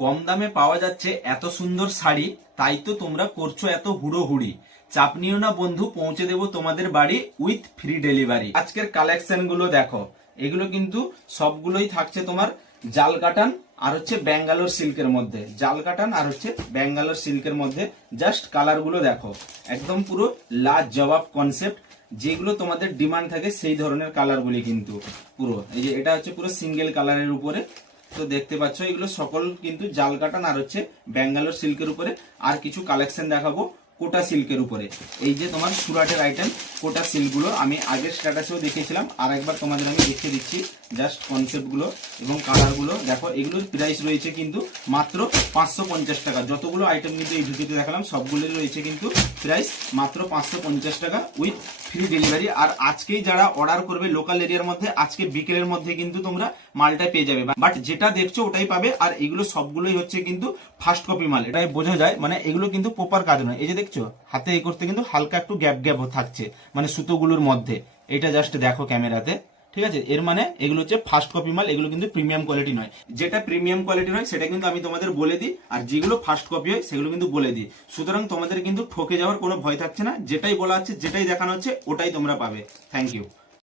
কম দামে পাওয়া যাচ্ছে এত সুন্দর শাড়ি, তাই তো তোমরা করছো এত হুড়োহুড়ি। চাপ নিও না বন্ধু, পৌঁছে দেবো তোমাদের বাড়ি উইথ ফ্রি ডেলিভারি। আজকের কালেকশন গুলো দেখো, এগুলো কিন্তু সবগুলোই থাকছে তোমার জাল কাটান আর হচ্ছে ব্যাঙ্গালোর সিল্কের মধ্যে। জাল কাটান আর হচ্ছে ব্যাঙ্গালোর সিল্কের মধ্যে। জাস্ট কালার গুলো দেখো, একদম পুরো লাজবাব কনসেপ্ট। যেগুলো তোমাদের ডিমান্ড থাকে সেই ধরনের কালারগুলি কিন্তু পুরো। এই যে এটা হচ্ছে পুরো সিঙ্গেল কালারের উপরে, তো দেখতে পাচ্ছ এগুলো সকল কিন্তু জাল কাটান আর হচ্ছে ব্যাঙ্গালোর সিল্কের উপরে। আর কিছু কালেকশন দেখাবো কোটা সিল্কের উপরে। এই যে তোমার সুরাটের আইটেম কোটা সিল্কগুলো আমি আগের স্ট্যাটাসেও দেখিয়েছিলাম, আর একবার তোমাদের আমি দেখিয়ে দিচ্ছি জাস্ট কনসেপ্টগুলো এবং কালারগুলো দেখো। এগুলোর প্রাইস রয়েছে কিন্তু মাত্র 550 টাকা। যতগুলো আইটেম কিন্তু এই ভিডিওতে দেখালাম সবগুলোই রয়েছে কিন্তু প্রাইস মাত্র 550 টাকা উইথ ফ্রি ডেলিভারি। আর আজকেই যারা অর্ডার করবে লোকাল এরিয়ার মধ্যে, আজকে বিকেলের মধ্যে কিন্তু তোমরা মালটা পেয়ে যাবে। বাট যেটা দেখছো ওটাই পাবে। আর এগুলো সবগুলোই হচ্ছে কিন্তু ফার্স্ট কপি মাল, এটাই বোঝা যায়। মানে এগুলো কিন্তু প্রপার কাজ নয়। এই যে দেখছো হাতে এই করতে কিন্তু হালকা একটু গ্যাপ গ্যাপ থাকছে মানে সুতোগুলোর মধ্যে। এটা জাস্ট দেখো ক্যামেরাতে, ঠিক আছে? এর মানে এগুলো হচ্ছে ফার্স্ট কপি মাল, এগুলো কিন্তু প্রিমিয়াম কোয়ালিটি নয়। যেটা প্রিমিয়াম কোয়ালিটি হয় সেটা কিন্তু আমি তোমাদের বলে দিই, আর যেগুলো ফার্স্ট কপি হয় সেগুলো কিন্তু বলে দিই। সুতরাং তোমাদের কিন্তু ঠকে যাওয়ার কোনো ভয় থাকছে না। যেটাই বলা হচ্ছে, যেটাই দেখানো হচ্ছে ওটাই তোমরা পাবে। Thank you.